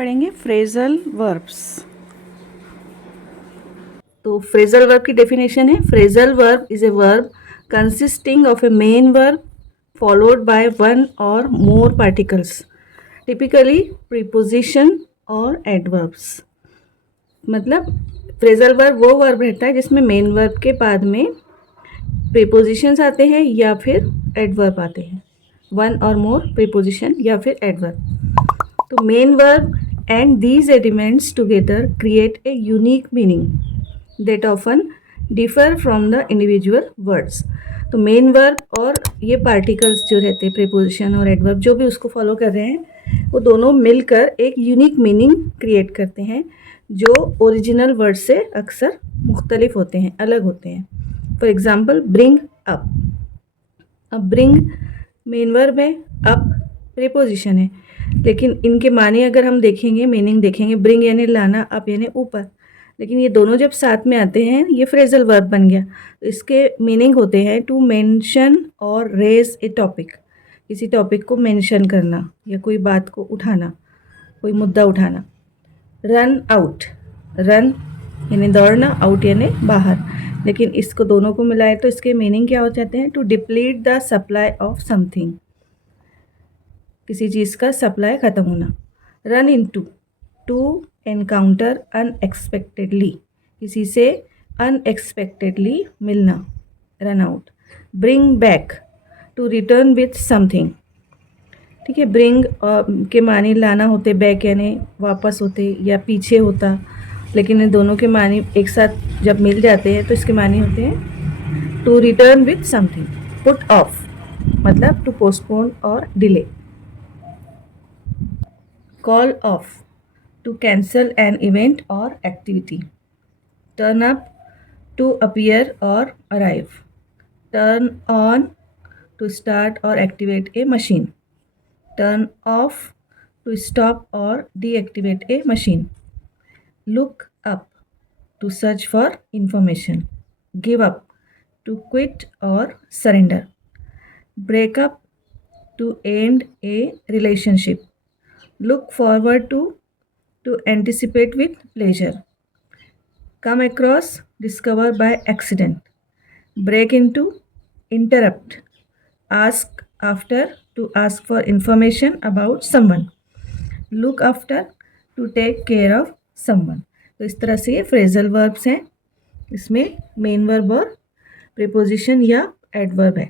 पढ़ेंगे phrasal verbs. तो phrasal verb की डेफिनेशन है, phrasal verb is a verb consisting of A main verb followed by one और मोर particles, typically preposition और adverbs. मतलब phrasal verb वो वर्ब रहता है जिसमें मेन वर्ब के बाद में प्रीपोजिशंस आते हैं या फिर एडवर्ब आते हैं, वन और मोर प्रीपोजिशन या फिर एडवर्ब। तो main verb and these elements together create a unique meaning that often differ from the individual words. तो मेन वर्ब और ये पार्टिकल्स जो रहते हैं, प्रीपोजिशन और एडवर्ब, जो भी उसको फॉलो कर रहे हैं, वो दोनों मिलकर एक यूनिक मीनिंग क्रिएट करते हैं जो ओरिजिनल वर्ड से अक्सर मुख्तलिफ होते हैं, अलग होते हैं। For example bring up. अब ब्रिंग मेन वर्ब है, अप प्रीपोजिशन है, लेकिन इनके माने अगर हम देखेंगे, मीनिंग देखेंगे, ब्रिंग यानी लाना, अप यानी ऊपर, लेकिन ये दोनों जब साथ में आते हैं ये फ्रेजल वर्ब बन गया। तो इसके मीनिंग होते हैं टू मेंशन और रेज ए टॉपिक, किसी टॉपिक को मेंशन करना या कोई बात को उठाना, कोई मुद्दा उठाना। रन आउट, रन यानी दौड़ना, आउट यानी बाहर, लेकिन इसको दोनों को मिलाए तो इसके मीनिंग क्या हो जाते हैं, to deplete the supply of something, किसी चीज़ का सप्लाई ख़त्म होना। Run into, to encounter unexpectedly, किसी से अनएक्सपेक्टेडली मिलना, run out. Bring back, to return with something, ठीक है। ब्रिंग के मानी लाना होते, बैक यानी वापस होते या पीछे होता, लेकिन इन दोनों के मानी एक साथ जब मिल जाते हैं तो इसके मानी होते हैं to return with something. Put off मतलब टू पोस्टपोन और delay. Call off, to cancel an event और activity. Turn up, to appear और arrive. Turn on, to start और activate a machine. Turn off, to stop और deactivate a machine. Look up, to search for information. Give up, to quit और surrender. Break up, to end a relationship. Look forward to anticipate with pleasure. Come across, discover by accident. Break into, interrupt. Ask after, to ask for information about someone. Look after, to take care of someone. तो इस तरह से ये phrasal verbs हैं, इसमें main verb और preposition या adverb है।